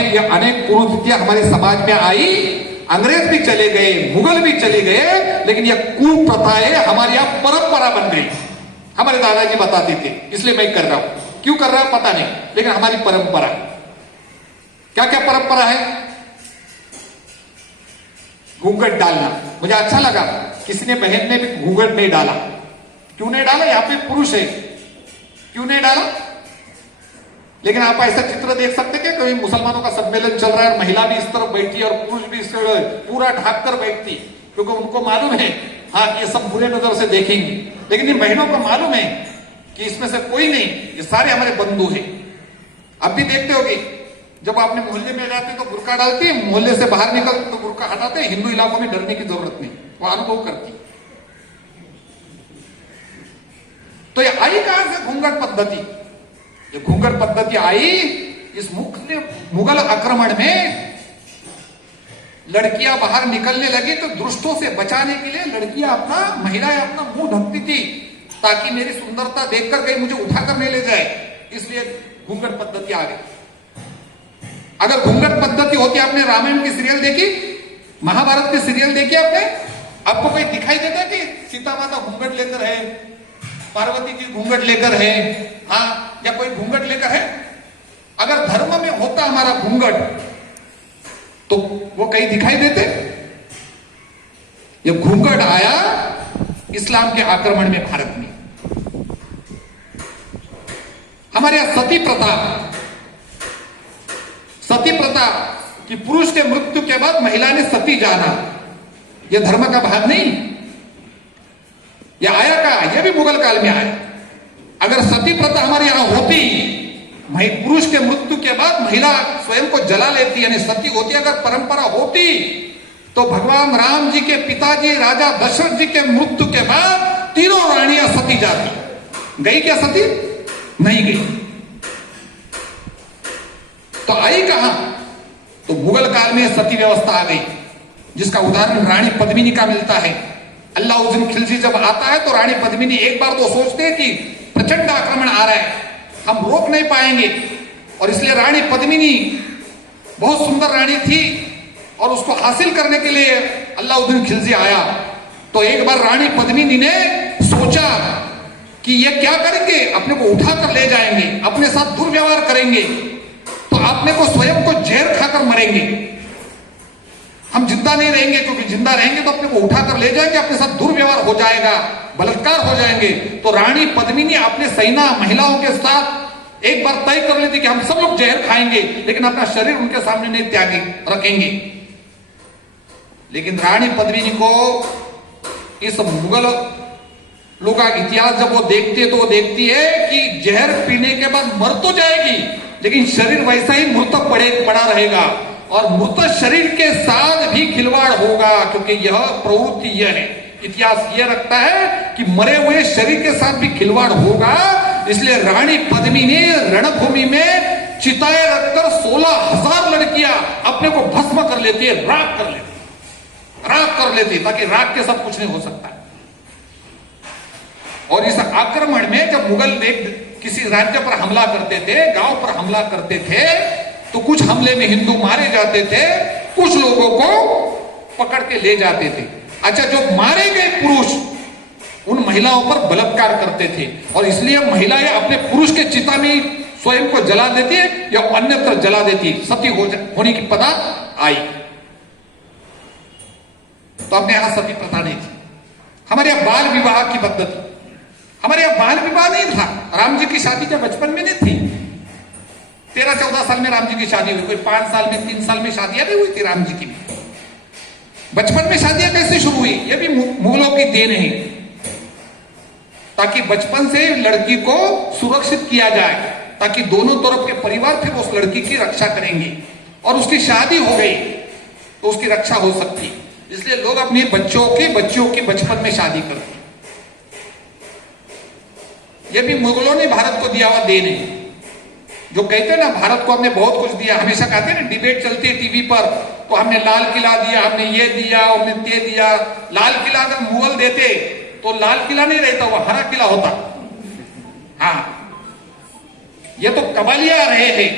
समय ये अनेक कुरीतियां हमारे समाज में आई, अंग्रेज भी चले गए, मुगल भी चले गए, लेकिन ये कुप्रथाएं हमारी यहाँ परंपरा बन गई। हमारे दादाजी बताते थे, इसलिए मैं कर रहा हूं। क्यों कर रहा हूं पता नहीं, लेकिन हमारी परंपरा, क्या क्या परंपरा है? घूंघट डालना। मुझे अच्छा लगा किसी ने, बहन ने भी घूंघट नहीं डाला। क्यों नहीं डाला? यहाँ पे पुरुष है, क्यों नहीं डाला? लेकिन आप ऐसा चित्र देख सकते हैं कि कभी मुसलमानों का सम्मेलन चल रहा है और महिला भी इस तरफ बैठी और पुरुष भी इस तरफ पूरा ढक कर बैठती, क्योंकि उनको मालूम है हाँ ये सब बुरे नजर से देखेंगे। लेकिन इन बहनों को मालूम है कि इसमें से कोई नहीं, ये सारे हमारे बंधु हैं। अब भी देखते होगे जब आपने मोहल्ले में जाते तो बुर्का डालती है, मोहल्ले से बाहर निकलते तो बुर्का हटाते। हिंदू इलाकों में डरने की जरूरत नहीं, वो अनुभव करती। तो ये आई कहां से घूंघट पद्धति? ये घूंघट पद्धति आई इस मुगल आक्रमण में। लड़कियां बाहर निकलने लगी तो दुष्टों से बचाने के लिए लड़कियां महिलाएं अपना मुंह ढकती थी, ताकि मेरी सुंदरता देखकर कहीं मुझे उठाकर नहीं ले जाए, इसलिए घूंघट पद्धति आ गई। अगर घूंघट पद्धति होती, आपने रामायण की सीरियल देखी, महाभारत की सीरियल देखी आपने? आपको कोई दिखाई देता कि सीता माता घूंघट लेकर है, पार्वती जी घूंघट लेकर है, हाँ, या कोई घूंघट लेकर है? अगर धर्म में होता हमारा घूंघट तो वो कहीं दिखाई देते? ये घूंघट आया इस्लाम के आक्रमण में भारत में। हमारे यहां सती प्रथा कि पुरुष के मृत्यु के बाद महिला ने सती जाना, यह धर्म का भाग नहीं। यह आया का, यह भी मुगल काल में आया। अगर सती प्रथा हमारे यहां होती, पुरुष के मृत्यु के बाद महिला स्वयं को जला लेती, यानी सती होती, अगर परंपरा होती, तो भगवान राम जी के पिताजी राजा दशरथ जी के मृत्यु के बाद तीनों रानियां सती जाती। गई क्या सती? नहीं गई। तो आई कहां? तो मुगल काल में सती व्यवस्था आ गई, जिसका उदाहरण रानी पद्मिनी का मिलता है। अलाउद्दीन खिलजी जब आता है तो रानी पद्मिनी एक बार तो सोचते हैं कि प्रचंड आक्रमण आ रहा है, हम रोक नहीं पाएंगे, और इसलिए रानी पद्मिनी बहुत सुंदर रानी थी और उसको हासिल करने के लिए अलाउद्दीन खिलजी आया। तो एक बार रानी पद्मिनी ने सोचा कि ये क्या करेंगे, अपने को उठाकर ले जाएंगे, अपने साथ दुर्व्यवहार करेंगे, तो अपने को स्वयं को जहर खाकर मरेंगे, हम जिंदा नहीं रहेंगे, क्योंकि जिंदा रहेंगे तो अपने को उठाकर ले जाएंगे, अपने साथ दुर्व्यवहार हो जाएगा, बलात्कार हो जाएंगे। तो रानी पद्मिनी अपने सेना महिलाओं के साथ एक बार तय कर लेती कि हम सब लोग जहर खाएंगे, लेकिन अपना शरीर उनके सामने नहीं त्यागे रखेंगे। लेकिन रानी पद्मिनी को इस मुगल लोग का इतिहास जब वो देखती है तो वो देखती है कि जहर पीने के बाद मर तो जाएगी, लेकिन शरीर वैसा ही मृत पड़ा रहेगा, और मृत शरीर के साथ भी खिलवाड़ होगा, क्योंकि यह प्रवृत्ति यह है, इतिहास यह रखता है कि मरे हुए शरीर के साथ भी खिलवाड़ होगा। इसलिए रानी पद्मिनी रणभूमि में चिताएं रखकर 16,000 लड़कियां अपने को भस्म कर लेती है, राख कर लेती, ताकि राख के साथ कुछ नहीं हो सकता। और इस आक्रमण में जब मुगल किसी राज्य पर हमला करते थे, गांव पर हमला करते थे, तो कुछ हमले में हिंदू मारे जाते थे, कुछ लोगों को पकड़ के ले जाते थे। अच्छा, जो मारे गए पुरुष उन महिलाओं पर बलात्कार करते थे, और इसलिए महिलाएं अपने पुरुष के चिता में स्वयं को जला देती है या अन्यत्र जला देती, सती होने की प्रथा आई। तो अपने यहां सती प्रथा नहीं थी। हमारे यहां बाल विवाह की पद्धति, हमारे यहां बाल विवाह नहीं था। राम जी की शादी क्या बचपन में नहीं थी? 13-14 साल में राम जी की शादी हुई, कोई 5 साल में 3 साल में शादियां भी हुई थी राम जी की। बचपन में शादियां कैसे शुरू हुई? ये भी मुगलों की देन है, ताकि बचपन से लड़की को सुरक्षित किया जाए, ताकि दोनों तरफ के परिवार फिर उस लड़की की रक्षा करेंगे, और उसकी शादी हो गई तो उसकी रक्षा हो सकती। इसलिए लोग अपनी बच्चियों की बचपन में शादी करते। यह भी मुगलों ने भारत को दिया हुआ देन है। जो कहते हैं ना भारत को हमने बहुत कुछ दिया, हमेशा कहते हैं ना, डिबेट चलती है टीवी पर, तो हमने लाल किला दिया, हमने ये दिया, हमने ते दिया। लाल किला अगर मुगल देते तो लाल किला नहीं रहता, वो हरा किला होता। हाँ, ये तो कबालिया रहे हैं,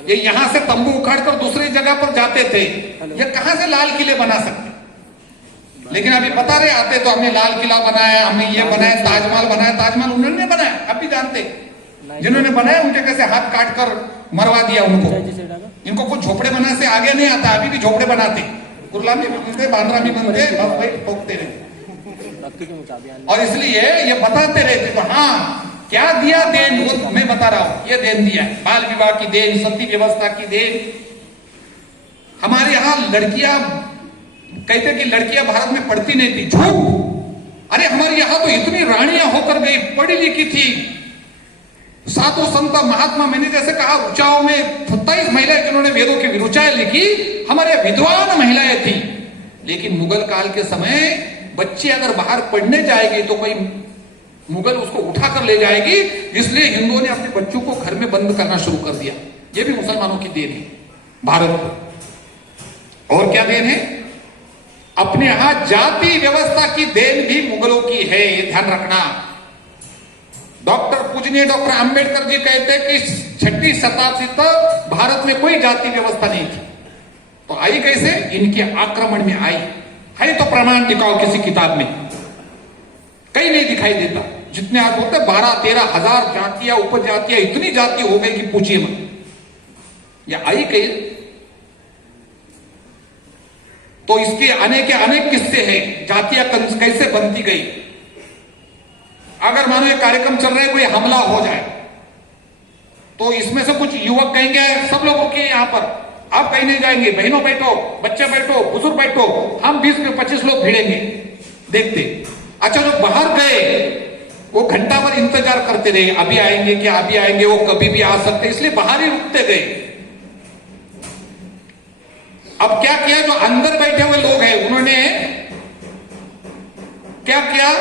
ये यहां से तंबू उखाड़कर दूसरी जगह पर जाते थे, ये कहां से लाल किले बना सकते? लेकिन अभी बता रहे आते तो हमने लाल किला बनाया, हमने ये बनाया, ताजमहल बनाया। ताजमहल उन्होंने बनाया, अब भी जानते जिन्होंने बनाया उनके कैसे हाथ काट कर मरवा दिया उनको। इनको कुछ झोपड़े बनाने से आगे नहीं आता, अभी भी झोपड़े बनाते, कुर्ला भी बनते, बांद्रा भी बनते, बस वही ठोकते रहे। और इसलिए ये बताते रहते तो हाँ क्या दिया देन, वो मैं बता रहा हूं, ये देन दिया, बाल विवाह की देन, सती व्यवस्था की देन। हमारे यहां लड़कियां कहते कि लड़कियां भारत में पढ़ती नहीं थी, झूठ। अरे हमारे यहां तो इतनी रानियां होकर गई, पढ़ी लिखी थी, साधु संत महात्मा, मैंने जैसे कहा ऋचाओं में 27 महिलाएं जिन्होंने वेदों की विरुचाएं लिखी, हमारे विद्वान महिलाएं थी। लेकिन मुगल काल के समय बच्चे अगर बाहर पढ़ने जाएगी तो कोई मुगल उसको उठाकर ले जाएगी, इसलिए हिंदुओं ने अपने बच्चों को घर में बंद करना शुरू कर दिया। यह भी मुसलमानों की देन है भारत को। और क्या देन है? अपने यहां जाति व्यवस्था की देन भी मुगलों की है, ये ध्यान रखना। पूजनीय डॉक्टर अंबेडकर जी कहते कि 6वीं शताब्दी तक भारत में कोई जाति व्यवस्था नहीं थी। तो आई कैसे? इनके आक्रमण में आई है। तो प्रमाण दिखाओ किसी किताब में, कहीं नहीं दिखाई देता। जितने आप बोलते 12-13 हजार जातियां उपजातियां, इतनी जाति हो गई कि पूछिए मत। या आई कहीं? तो इसके अनेक किस्से हैं, जातियां कैसे बनती गई। अगर मानो ये कार्यक्रम चल रहा है, कोई हमला हो जाए तो इसमें से कुछ युवक कहेंगे सब लोग रुकिए यहां पर, आप कहीं नहीं जाएंगे, बहनों बैठो, बच्चे बैठो, बुजुर्ग बैठो, हम 20-25 लोग भिड़ेंगे देखते। अच्छा जो बाहर गए वो घंटा भर इंतजार करते रहे, अभी आएंगे क्या, अभी आएंगे, वो कभी भी आ सकते, इसलिए बाहर ही रुकते गए। अब क्या किया, जो अंदर बैठे हुए लोग हैं उन्होंने क्या किया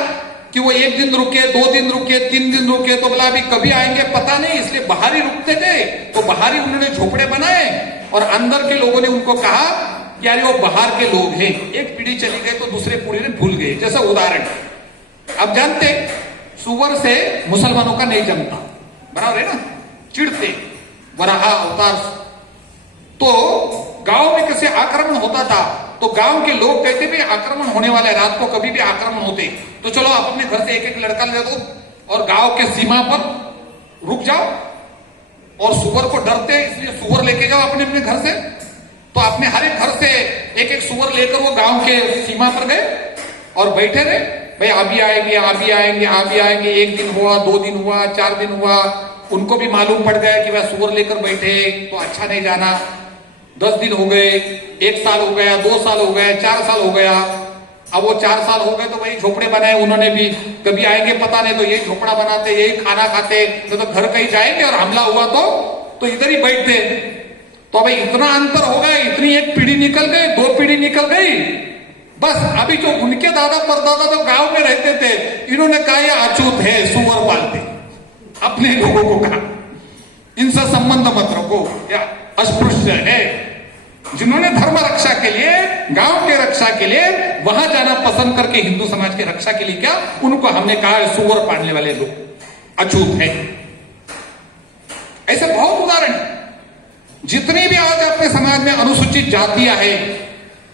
कि वो 1 दिन रुके, 2 दिन रुके, 3 दिन रुके, तो बोला अभी कभी आएंगे पता नहीं, इसलिए बाहर ही रुकते गए। तो बाहर ही उन्होंने झोपड़े बनाए और अंदर के लोगों ने उनको कहा कि यार वो बाहर के लोग हैं। एक पीढ़ी चली गई तो दूसरे पीढ़ी ने भूल गए। जैसा उदाहरण अब जानते, सुअर से मुसलमानों का नहीं जमता, बराबर है ना, चिढ़ते, वराहा अवतार। तो गांव में कैसे आक्रमण होता था, तो गांव के लोग कहते भी आक्रमण होने वाले, रात को कभी भी आक्रमण होते, तो चलो आप अपने घर से एक लड़का ले दो और गांव के सीमा पर रुक जाओ। और सुअर को डरते, इसलिए सुअर लेके जाओ अपने अपने घर से। तो अपने हर एक घर से एक सुअर लेकर वो गांव के सीमा पर गए और बैठे रहे, भाई अभी आएंगे, अभी आएंगे, अभी आएंगे। 1 दिन हुआ, 2 दिन हुआ, 4 दिन हुआ, उनको भी मालूम पड़ गया कि वह सुअर लेकर बैठे तो अच्छा नहीं जाना। 10 दिन हो गए, 1 साल हो गया, 2 साल हो गया, 4 साल हो गया। अब वो 4 साल हो गए तो वही झोपड़े बनाए उन्होंने भी, कभी आएंगे पता नहीं, तो यही झोपड़ा बनाते, यही खाना खाते, तो घर कहीं जाएंगे और हमला हुआ तो इधर ही बैठते। तो भाई इतना अंतर हो गया, इतनी एक पीढ़ी निकल गई, 2 पीढ़ी निकल गई, बस। अभी जो उनके दादा परदादा जो गांव में रहते थे, इन्होंने कहा ये अछूत है, सुअर पालते, अपने लोगों को कहा इनसे संबंध मत रखो, या अस्पृश्य है। जिन्होंने धर्म रक्षा के लिए, गांव के रक्षा के लिए वहां जाना पसंद करके, हिंदू समाज की रक्षा के लिए क्या, उनको हमने कहा सुअर पालने वाले लोग अछूत है। ऐसे बहुत उदाहरण। जितनी भी आज अपने समाज में अनुसूचित जातियां हैं,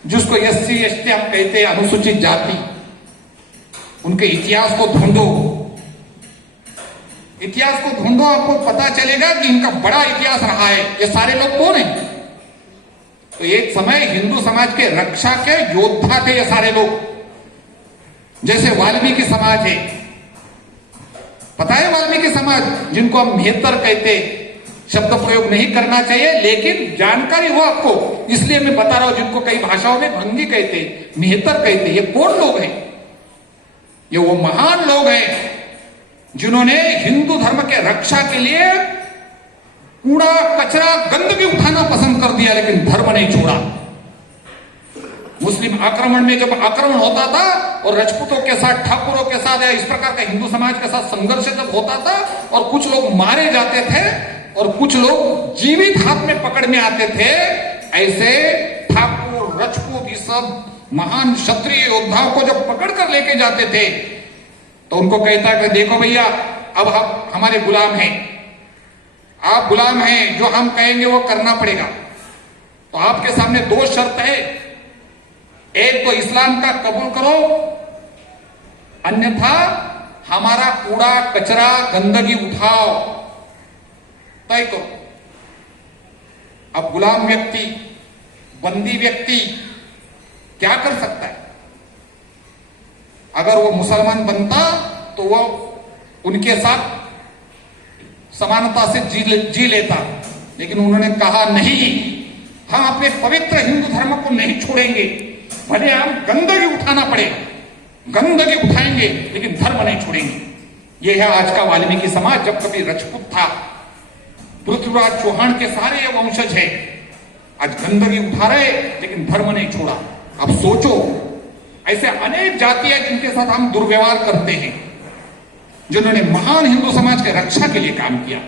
जिसको SC ST हम कहते हैं अनुसूचित जाति, उनके इतिहास को ढूंढो, इतिहास को ढूंढो, आपको पता चलेगा कि इनका बड़ा इतिहास रहा है। ये सारे लोग कौन हैं? तो एक समय हिंदू समाज के रक्षा के योद्धा थे ये सारे लोग। जैसे वाल्मीकि समाज है, पता है वाल्मीकि समाज, जिनको हम मेहतर कहते, शब्द प्रयोग नहीं करना चाहिए लेकिन जानकारी हो आपको, इसलिए मैं बता रहा हूं। जिनको कई भाषाओं में भंगी कहते, मेहतर कहते, ये कौन लोग हैं? ये वो महान लोग हैं जिन्होंने हिंदू धर्म के रक्षा के लिए कूड़ा कचरा गंदगी उठाना पसंद कर दिया, लेकिन धर्म नहीं छोड़ा। मुस्लिम आक्रमण में जब आक्रमण होता था और राजपूतों के साथ, ठाकुरों के साथ, या इस प्रकार का हिंदू समाज के साथ संघर्ष जब होता था और कुछ लोग मारे जाते थे और कुछ लोग जीवित हाथ में पकड़ में आते थे, ऐसे ठाकुर, राजपूत, ये सब महान क्षत्रिय योद्धाओं को जब पकड़ कर लेके जाते थे तो उनको कहता कि देखो भैया अब हम हमारे गुलाम हैं, आप गुलाम हैं, जो हम कहेंगे वो करना पड़ेगा। तो आपके सामने दो शर्त है, एक तो इस्लाम का कबूल करो, अन्यथा हमारा कूड़ा कचरा गंदगी उठाओ, तय करो। अब गुलाम व्यक्ति, बंदी व्यक्ति क्या कर सकता है? अगर वो मुसलमान बनता तो वो उनके साथ समानता से जी लेता, लेकिन उन्होंने कहा नहीं, हम अपने पवित्र हिंदू धर्म को नहीं छोड़ेंगे, भले हम गंदगी उठाना पड़े, गंदगी उठाएंगे, लेकिन धर्म नहीं छोड़ेंगे। यह है आज का वाल्मीकि समाज। जब कभी रजपूत था, पृथ्वीराज चौहान के सारे ये वंशज है, आज गंदगी उठा रहे लेकिन धर्म नहीं छोड़ा। अब सोचो, ऐसे अनेक जातियां जिनके साथ हम दुर्व्यवहार करते हैं, जिन्होंने महान हिंदू समाज के रक्षा के लिए काम किया,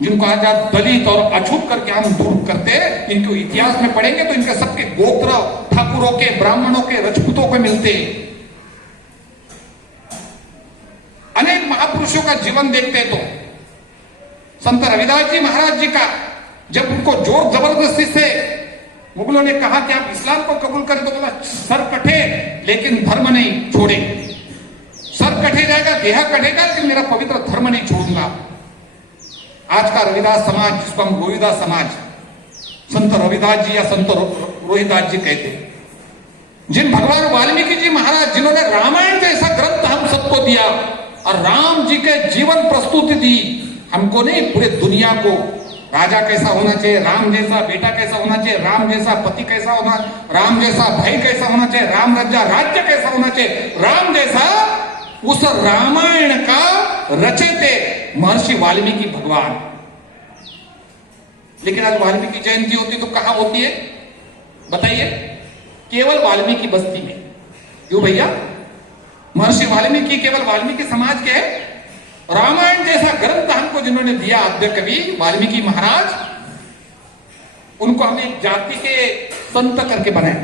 जिनको आज आप दलित और अछूत करके हम दूर करते हैं, इनके इतिहास में पढ़ेंगे तो इनके सबके गोत्र ठाकुरों के, ब्राह्मणों के, रजपूतों को मिलते हैं। अनेक महापुरुषों का जीवन देखते तो संत रविदास जी महाराज जी का, जब उनको जोर जबरदस्ती से मुगलों ने कहा कि आप इस्लाम को कबूल करें, तो बोला सर कटे लेकिन धर्म नहीं छोड़े। सर कटे जाएगा, देह कटेगा, लेकिन मेरा पवित्र धर्म नहीं छोड़ूंगा। आज का रविदास समाज, जिसको हम रोहिदास समाज, संत रविदास जी या संत रोहिदास जी कहते हैं, जिन भगवान वाल्मीकि जी महाराज, जिन्होंने रामायण जैसा ग्रंथ हम सबको दिया और राम जी के जीवन प्रस्तुति दी, हमको नहीं पूरे दुनिया को, राजा कैसा होना चाहिए, राम जैसा बेटा कैसा होना चाहिए, राम जैसा पति कैसा होना, राम जैसा भाई कैसा होना चाहिए, राम रज्जा राज्य कैसा होना चाहिए, राम जैसा, उस रामायण का रचयिता महर्षि वाल्मीकि भगवान। लेकिन आज वाल्मीकि जयंती होती तो कहां होती है बताइए? केवल वाल्मीकि बस्ती में। क्यों भैया? महर्षि वाल्मीकि केवल वाल्मीकि समाज के है। रामायण जैसा ग्रंथ हमको जिन्होंने दिया आद्य कवि वाल्मीकि महाराज, उनको हमने एक जाति के संत करके बनाए।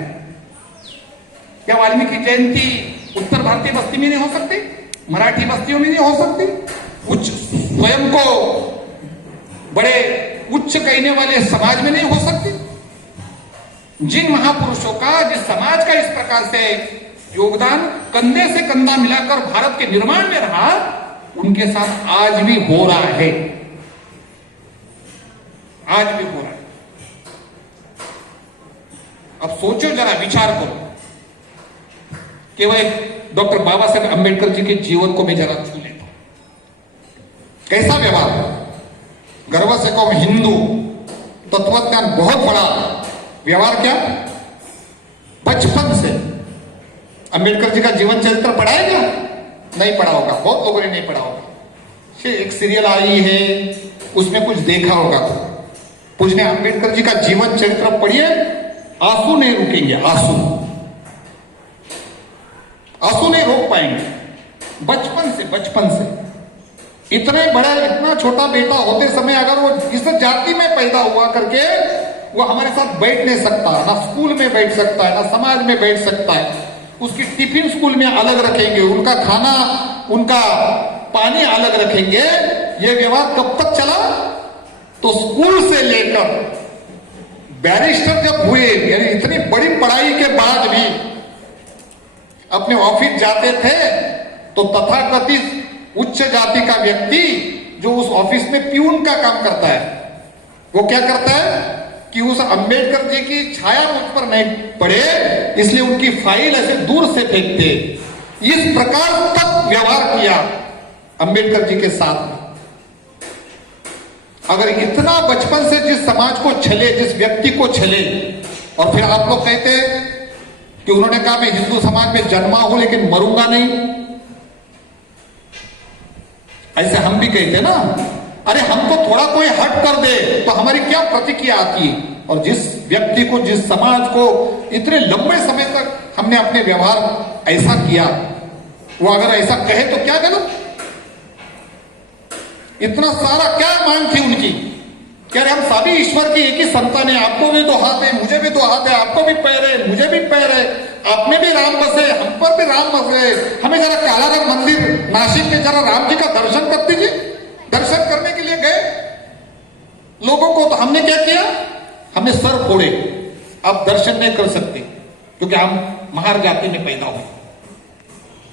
क्या वाल्मीकि जयंती उत्तर भारतीय बस्ती में नहीं हो सकती? मराठी बस्तियों में नहीं हो सकती? उच्च स्वयं को बड़े उच्च कहने वाले समाज में नहीं हो सकती? जिन महापुरुषों का, जिस समाज का इस प्रकार से योगदान कंधे से कंधा मिलाकर भारत के निर्माण में रहा, उनके साथ आज भी हो रहा है, आज भी हो रहा है। अब सोचो जरा, विचार करो। केवल डॉक्टर बाबा साहेब अंबेडकर जी के जीवन को मैं जरा छू लेता हूं। कैसा व्यवहार, गर्व से कहूं हिंदू, तत्वज्ञान बहुत बड़ा व्यवहार। क्या बचपन से अंबेडकर जी का जीवन चरित्र पढ़ा है क्या? नहीं पढ़ा होगा, बहुत लोगों ने नहीं पढ़ा होगा। एक सीरियल आई है, उसमें कुछ देखा होगा। पूजनीय अंबेडकर जी का जीवन चरित्र पढ़िए, आंसू नहीं रुकेंगे, आंसू नहीं रोक पाएंगे। बचपन से इतने बड़ा, इतना छोटा बेटा होते समय अगर वो इस जाति में पैदा हुआ करके, वो हमारे साथ बैठ नहीं सकता, ना स्कूल में बैठ सकता है, ना समाज में बैठ सकता है। उसकी टिफिन स्कूल में अलग रखेंगे, उनका खाना, उनका पानी अलग रखेंगे। ये व्यवहार कब तक चला? तो स्कूल से लेकर बैरिस्टर जब हुए, यानी इतनी बड़ी पढ़ाई के बाद भी अपने ऑफिस जाते थे, तो तथाकथित उच्च जाति का व्यक्ति जो उस ऑफिस में प्यून का काम करता है, वो क्या करता है कि उस अंबेडकर जी की छाया मुझ पर नहीं पड़े, इसलिए उनकी फाइल ऐसे दूर से फेंकते। इस प्रकार तक व्यवहार किया अंबेडकर जी के साथ। अगर इतना बचपन से जिस समाज को छले, जिस व्यक्ति को छले, और फिर आप लोग कहते हैं कि उन्होंने कहा मैं हिंदू समाज में जन्मा हूं लेकिन मरूंगा नहीं, ऐसे हम भी कहते ना। अरे हमको थोड़ा कोई हट कर दे तो हमारी क्या प्रतिक्रिया आती है? और जिस व्यक्ति को, जिस समाज को इतने लंबे समय तक हमने अपने व्यवहार ऐसा किया, वो अगर ऐसा कहे तो क्या गलत? इतना सारा क्या मांग थी उनकी? क्या हम सभी ईश्वर की एक ही संतान है, आपको भी दो हाथ है, मुझे भी दो हाथ है, आपको भी पैर है, मुझे भी पैर है, आप में भी राम बसे, हम पर भी राम बसे, हमें जरा काला राम मंदिर नासिक में जरा राम जी का दर्शन कर दीजिए। दर्शन करने के लिए गए, लोगों को। तो हमने क्या किया, हमने सर फोड़े, अब दर्शन नहीं कर सकते क्योंकि हम महार जाति में पैदा हुए।